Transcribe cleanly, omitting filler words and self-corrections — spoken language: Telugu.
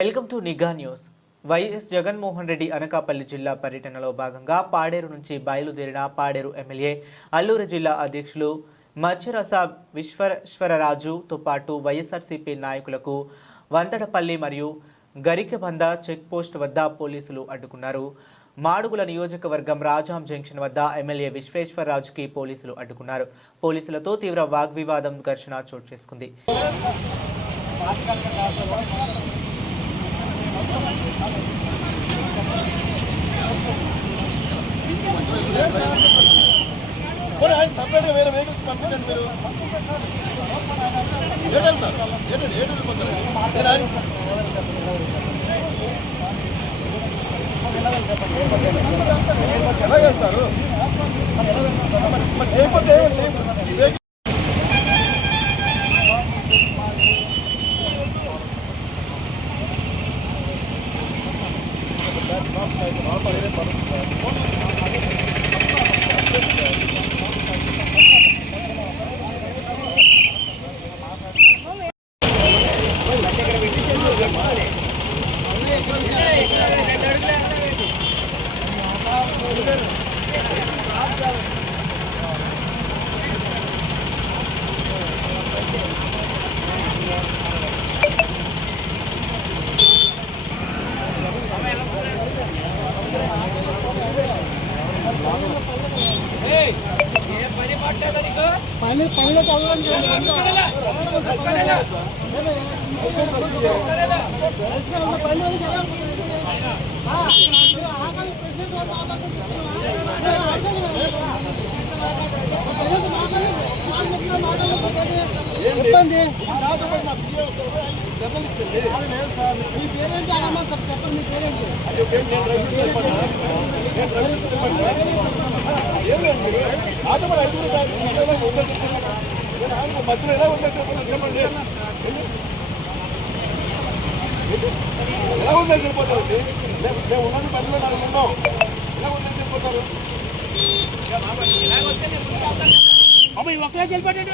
వెల్కమ్ టు నిఘా న్యూస్. వైఎస్ జగన్మోహన్ రెడ్డి అనకాపల్లి జిల్లా పర్యటనలో భాగంగా పాడేరు నుంచి బయలుదేరిన పాడేరు ఎమ్మెల్యే అల్లూరు జిల్లా అధ్యక్షులు మత్స్యరస విశ్వేశ్వరరాజుతో పాటు వైఎస్ఆర్సీపీ నాయకులకు వంతడపల్లి మరియు గరికెబంద చెక్పోస్ట్ వద్ద పోలీసులు అడ్డుకున్నారు. మాడుగుల నియోజకవర్గం రాజాం జంక్షన్ వద్ద ఎమ్మెల్యే విశ్వేశ్వరరాజుకి పోలీసులు అడ్డుకున్నారు. పోలీసులతో తీవ్ర వాగ్వివాదం ఘర్షణ చోటు చేసుకుంది. సపరేట్గా వేరే వెహికల్స్ పంపించండి. మీరు ఎలా వెళ్తారు? మరి చేయకపోతే పనిలో చదవండి. చెప్పండి. మీ పేరేంటి అడమ్మా? చెప్పండి మీ పేరేంటి? మధ్యలో ఎలా ఉందో చెప్పండి. ఎలా ఉందో సరిపోతారండి. మేము ఉన్నది మధ్యలో నాలుగు ఉన్నాం. ఎలా ఉందో సరిపోతారు. ఒక్కడే వెళ్ళిపోతాడు.